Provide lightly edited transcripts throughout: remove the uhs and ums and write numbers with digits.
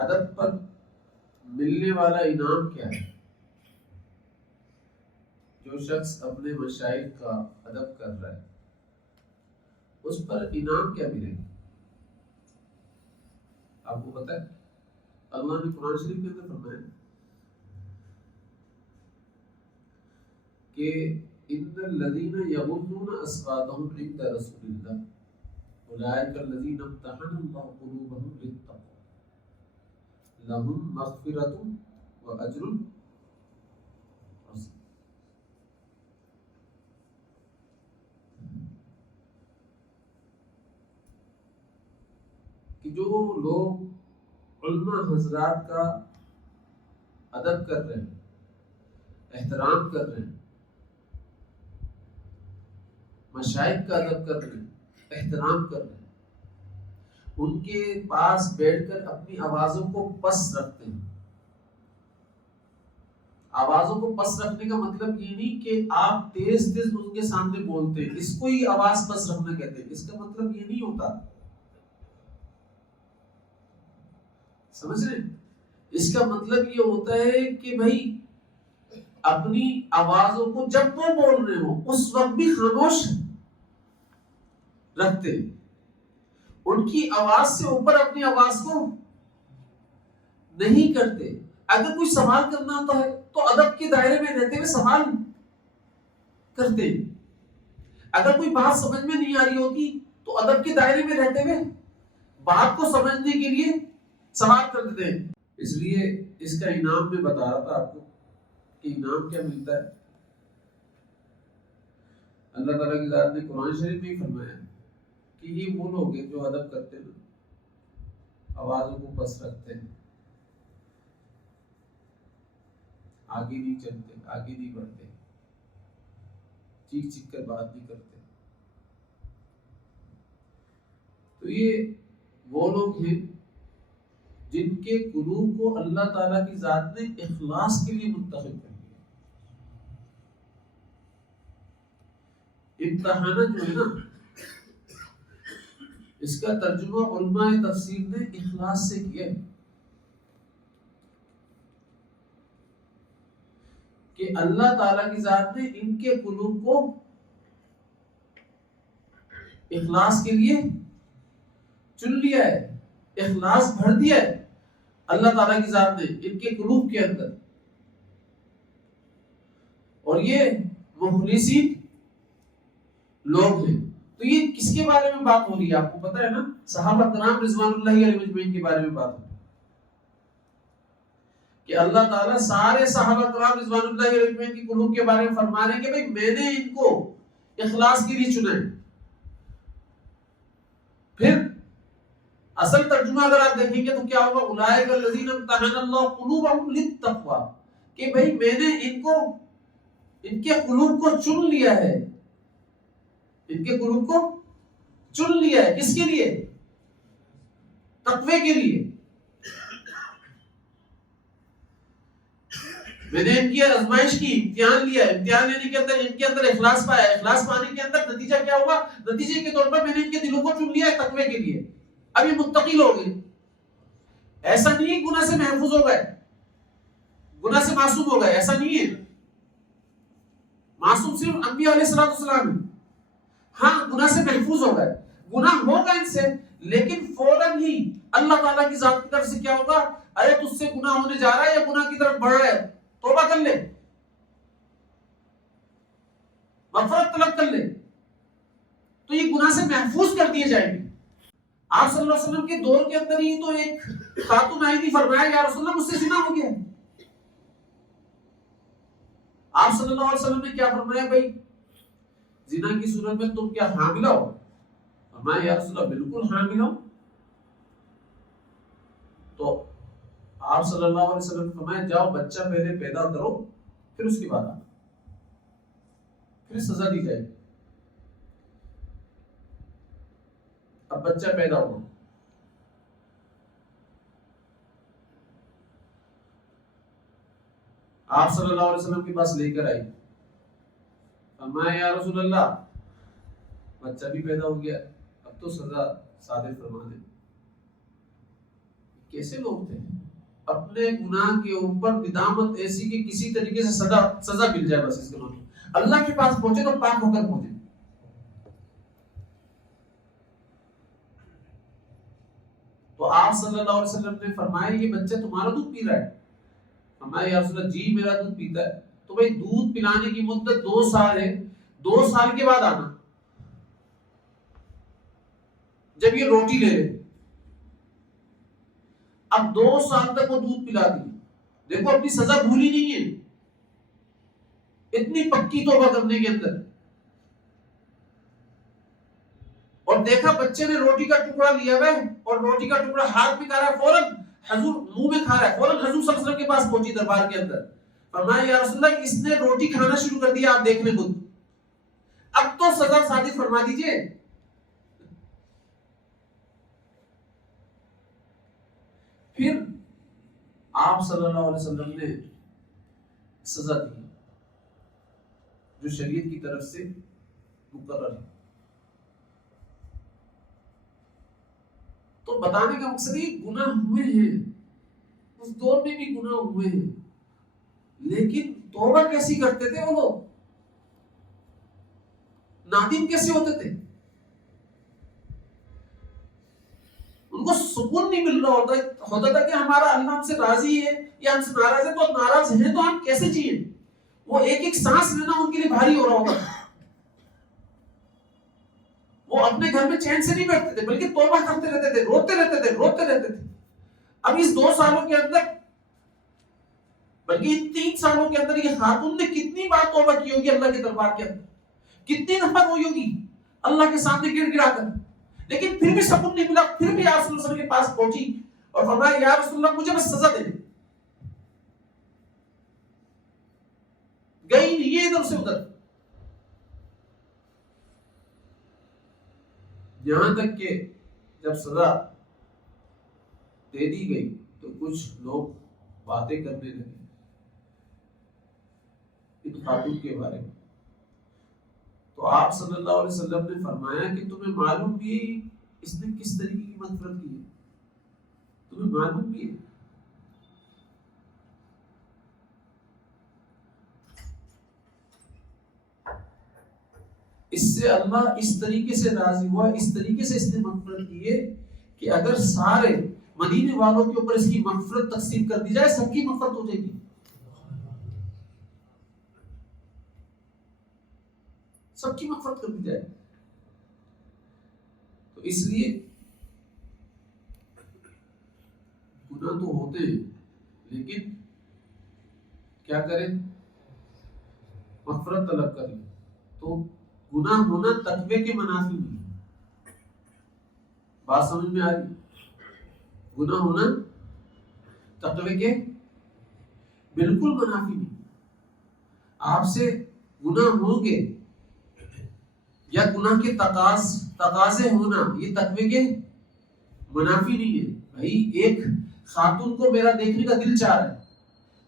ادب پر ملنے والا انعام کیا ہے؟ جو شخص اپنے مشائخ کا ادب کر رہا ہے اس پر انعام کیا ملے گا؟ آپ کو پتہ ہے اللہ نے قرآن شریف کے اندر فرمایا کہ ان الذين يغضون اصواتهم عند رسول الله اولئك الذين امتحن الله قلوبهم للتقوى لهم مغفرة واجر عظیم. کہ جو لوگ علماء حضرات کا ادب کر رہے ہیں، احترام کر رہے ہیں، مشائخ کا ادب کر رہے ہیں، احترام کر رہے ہیں، ان کے پاس بیٹھ کر اپنی آوازوں کو پس رکھتے ہیں. آوازوں کو پس رکھنے کا مطلب یہ نہیں کہ آپ تیز تیز ان کے سامنے بولتے ہیں، اس کو ہی آواز پس رکھنا کہتے ہیں. اس کا مطلب یہ نہیں ہوتا، سمجھ رہے ہیں؟ اس کا مطلب یہ ہوتا ہے کہ بھائی اپنی آوازوں کو جب وہ بول رہے ہو اس وقت بھی خاموش رکھتے، ان کی آواز سے اوپر اپنی آواز کو نہیں کرتے. اگر کوئی سوال کرنا ہوتا ہے تو ادب کے دائرے میں رہتے ہوئے سوال کرتے. اگر کوئی بات سمجھ میں نہیں آ رہی ہوتی تو ادب کے دائرے میں رہتے ہوئے بات کو سمجھنے کے لیے سوال کر دیتے ہیں. اس لیے اس کا انعام میں بتا رہا تھا آپ کو کہ انعام کیا ملتا ہے. اللہ تعالیٰ کی ذات نے قرآن شریف میں فرمایا کہ یہ وہ لوگ ہیں جو ادب کرتے ہیں، آوازوں کو پس رکھتے ہیں، آگے نہیں چلتے، آگے نہیں بڑھتے، چیخ چیخ کر بات نہیں کرتے. تو یہ وہ لوگ ہیں جن کے قلوب کو اللہ تعالیٰ کی ذات نے اخلاص کے لیے منتخب کر دیا. امتحانہ جو ہے نا، اس کا ترجمہ علماء تفسیر نے اخلاص سے کیا ہے کہ اللہ تعالیٰ کی ذات نے ان کے قلوب کو اخلاص کے لیے چن لیا ہے، اخلاص بھر دیا ہے اللہ تعالیٰ کی ذات نے ان کے قلوب کے اندر. اور یہ مخلصین لوگ ہیں. تو یہ کس کے بارے میں بات ہو رہی ہے آپ کو پتہ ہے نا؟ صحابہ کرام رضوان اللہ علیہم اجمعین کے بارے میں بات ہو رہی ہے کہ اللہ تعالیٰ سارے صحابہ کرام رضوان اللہ علیہم اجمعین کی قلوب کے بارے میں فرما رہے ہیں کہ بھئی میں نے ان کو اخلاص کے لیے چنا ہے. پھر اصل ترجمہ اگر آپ دیکھیں گے تو کیا ہوگا؟ اولئک الذین امتحن اللہ قلوبهم للتقوی، کہ بھئی میں نے ان کے قلوب کو چن لیا ہے، ان کے قلوب کو چن لیا ہے. کس کے لیے؟ تقوی کے لیے. میں نے ان کی آزمائش کی، امتحان لیا، امتحان لینے کے اندر ان کے اندر اخلاص پایا، اخلاص پانے کے اندر نتیجہ کیا ہوگا؟ نتیجے کے طور پر میں نے ان کے دلوں کو چن لیا ہے تقوی کے لیے. اب یہ متقی لوگ ہیں. ایسا نہیں ہے گناہ سے محفوظ ہو گئے، گناہ سے معصوم ہو گئے، ایسا نہیں ہے. معصوم صرف انبیاء علیہ السلام ہیں. ہاں گناہ سے محفوظ ہو گئے، گناہ ہوگا ان سے، لیکن فوراً ہی اللہ تعالیٰ کی ذات کی طرف سے کیا ہوگا؟ ارے تجھ سے گناہ ہونے جا رہا ہے یا گناہ کی طرف بڑھ رہا ہے، توبہ کر لے، مغفرت طلب کر لے. تو یہ گناہ سے محفوظ کر دیے جائیں گے. آپ صلی اللہ علیہ وسلم کے دور کے اندر ہی تو ایک خاتون آئی تھی، فرمایا یا رسول اللہ مجھ سے زنا ہو گیا. آپ صلی اللہ علیہ وسلم نے کیا فرمایا؟ بھائی زنا کی صورت میں تم کیا حاملہ ہو؟ فرمایا یا رسول اللہ بالکل حاملہ ہو. تو آپ صلی اللہ علیہ وسلم نے فرمایا جاؤ بچہ پہلے پیدا کرو پھر اس کے بعد آنا، پھر سزا دی جائے. اب بچہ پیدا ہوا، آپ صلی اللہ علیہ وسلم کے پاس لے کر آئی، فرمایا یا رسول اللہ بچہ بھی پیدا ہو گیا، اب تو سزا صادر فرما دیں. کیسے لوگ تھے اپنے گناہ کے اوپر ندامت ایسی کہ کسی طریقے سے سزا مل جائے، بس اس کے مطلب اللہ کے پاس پہنچے تو پاک ہو کر پہنچے. تو آپ صلی اللہ علیہ وسلم نے فرمایا یہ بچہ تمہارا دودھ پی رہا ہے. فرمایا یا رسول اللہ جی میرا دودھ پیتا ہے. تو بھائی دودھ پلانے کی مدت 2 سال ہے، 2 سال کے بعد آنا جب یہ روٹی لے لے. اب 2 سال تک وہ دودھ پلا دی. دیکھو اپنی سزا بھولی نہیں ہے، اتنی پکی توبہ کرنے کے اندر. اور دیکھا بچے نے روٹی کا ٹکڑا لیا ہوا ہے اور روٹی کا ٹکڑا ہاتھ میں کھا رہا ہے، فوراً حضور منہ میں کھا رہا ہے، فوراً حضور صلی اللہ علیہ وسلم کے پاس پہنچی دربار کے اندر. فرمایا یا رسول اللہ اس نے روٹی کھانا شروع کر دیا، آپ دیکھ لیں خود، اب تو سزا صادق فرما دیجئے. پھر آپ صلی اللہ علیہ وسلم نے سزا دی جو شریعت کی طرف سے مقرر ہے. تو بتانے کا مقصد یہ گناہ ہوئے ہیں، اس دور میں بھی گناہ ہوئے ہیں، لیکن توبہ کیسی کرتے تھے وہ لوگ، نادم کیسے ہوتے تھے. ان کو سکون نہیں مل رہا ہوتا تھا کہ ہمارا اللہ ہم سے راضی ہے یا ہم سے ناراض ہے، تو ناراض ہیں تو ہم کیسے جیئیں. وہ ایک ایک سانس لینا ان کے لیے بھاری ہو رہا ہوتا تھا. وہ اپنے گھر میں چین سے نہیں بیٹھتے تھے بلکہ توبہ کرتے رہتے تھے، روتے رہتے تھے. اب اس 2 سالوں کے اندر، بلکہ ان 3 سالوں کے اندر یہ خاتون نے کتنی بار توبہ کی ہوگی اللہ کے دربار کے اندر، کتنی دفعہ روئی ہوگی اللہ کے سامنے گڑ گڑا کر، لیکن پھر بھی سکون نہیں ملا. پھر بھی آپ صلی اللہ علیہ وسلم کے پاس پہنچی اور فرمایا یا رسول اللہ مجھے بس سزا دے دے. گئی نہیں ہے ادھر سے ادھر، یہاں تک کہ جب سزا دے دی گئی تو کچھ لوگ باتیں کرنے لگے ان خاتون کے بارے میں. تو آپ صلی اللہ علیہ وسلم نے فرمایا کہ تمہیں معلوم بھی ہے اس نے کس طریقے کی مغفرت کی ہے، تمہیں معلوم بھی ہے. اس سے اللہ اس طریقے سے راضی ہوا، اس طریقے سے اس نے مغفرت کی ہے کہ اگر سارے مدینے والوں کے اوپر اس کی مغفرت تقسیم کر دی جائے سب کی مغفرت ہو جائے گی. سب کی مغفرت کر دی جائے. تو اس لیے گناہ تو ہوتے ہیں لیکن کیا کریں، مغفرت طلب کر لیں. تو گناہ ہونا تقوی کے منافی نہیں. بات سمجھ میں آ رہی؟ گناہ ہونا تقوی کے بالکل منافی نہیں. آپ سے گناہ ہوں گے یا گناہ کے تقاضے ہونا یہ تقوی کے منافی نہیں ہے. بھائی ایک خاتون کو میرا دیکھنے کا دل چاہ رہا ہے،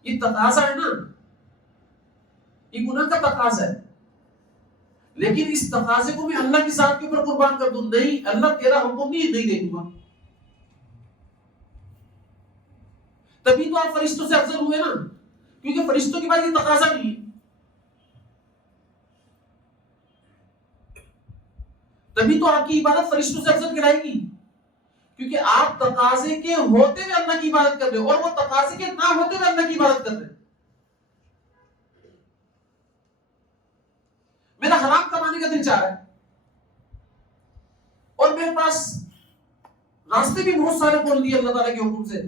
یہ تقاضا ہے نا، یہ گناہ کا تقاضا ہے. لیکن اس تقاضے کو میں اللہ کی ذات کے اوپر قربان کر دوں، نہیں اللہ تیرا حکم نہیں دیکھوں گا. تبھی تو آپ فرشتوں سے افضل ہوئے نا، کیونکہ فرشتوں کے بعد یہ تقاضا نہیں ہے. تبھی تو آپ کی عبادت فرشتوں سے افضل کہلائے گی، کیونکہ آپ تقاضے کے ہوتے ہوئے اللہ کی عبادت کر رہے ہو اور وہ تقاضے کے نہ ہوتے ہوئے اللہ کی عبادت کر رہے ہیں. میرا حرام کمانے کا دل چاہ رہا ہے اور میرے پاس راستے بھی بہت سارے کھول دیے اللہ تعالیٰ کے حکم سے،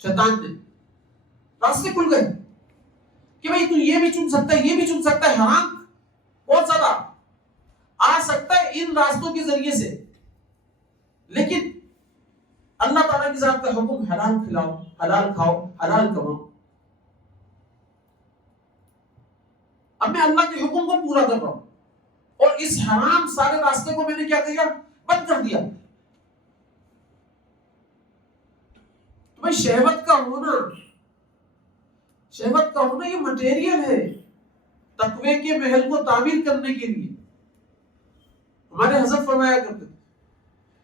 شیطان نے راستے کھل گئے کہ بھائی تو یہ بھی چن سکتا ہے، یہ بھی چن سکتا ہے. حرام بہت زیادہ آ سکتا ہے ان راستوں کے ذریعے سے، لیکن اللہ تعالیٰ کی ذات کا حکم حلال کھلاؤ، حلال کھاؤ، حلال کماؤ. اب میں اللہ کے حکم کو پورا کر رہا ہوں اور اس حرام سارے راستے کو میں نے کیا کیا، بند کر دیا. تو بھائی شہوت کا ہونا یہ مٹیریل ہے تقوی کے محل کو تعمیر کرنے کے لیے. ہمارے حضرت فرمایا کرتے تھے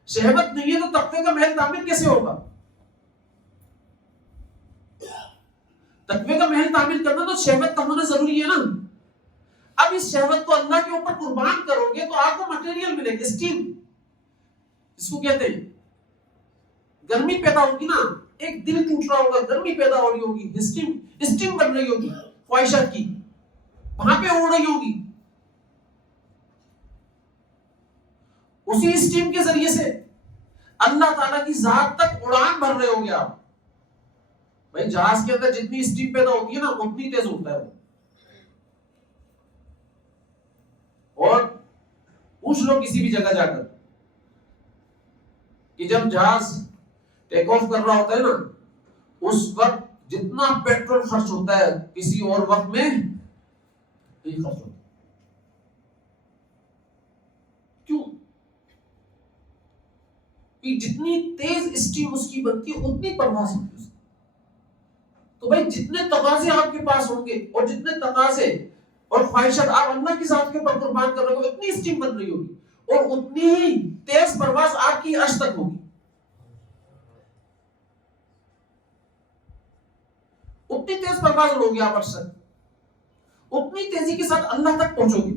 شہوت نہیں ہے تو تقوی کا محل تعمیر کیسے ہوگا. تعمیر کرنا تو شہوت کا ہونا ضروری ہے نا. اب اس شہوت کو اللہ کے اوپر قربان کرو گے تو آپ کو مٹیریل ملے گی, اسٹیم اس کو کہتے ہیں. گرمی پیدا ہوگی نا, ایک دل ٹوٹ رہا ہوگا, گرمی پیدا ہو رہی ہوگی, اسٹیم بن رہی ہوگی خواہشات کی, وہاں پہ اڑ رہی ہوگی. اسی اسٹیم کے ذریعے سے اللہ تعالیٰ کی ذات تک اڑان بھر رہے ہو گے آپ. بھائی جہاز کے اندر جتنی اسٹیم پیدا ہوتی ہے نا اتنی تیز ہوتا ہے وہ. اور پوچھ لو کسی بھی جگہ جا کر کہ جب جہاز ٹیک آف کر رہا ہوتا ہے نا اس وقت جتنا پیٹرول خرچ ہوتا ہے کسی اور وقت میں نہیں خرچ ہوتا. کیوں؟ کہ جتنی تیز اسٹیم اس کی بنتی ہے اتنی پرواز ہوتی ہے. تو بھائی جتنے تقاضے آپ کے پاس ہوں گے اور جتنے تقاضے اور خواہشات آپ اللہ کی ذات کے اوپر قربان کر رہے ہو اتنی اسٹیم بن رہی ہوگی اور اتنی ہی تیز پرواز آپ کی عرش تک ہوگی. اتنی تیز پرواز ہوگی آپ عرش تک, اتنی تیزی کے ساتھ اللہ تک پہنچو گے.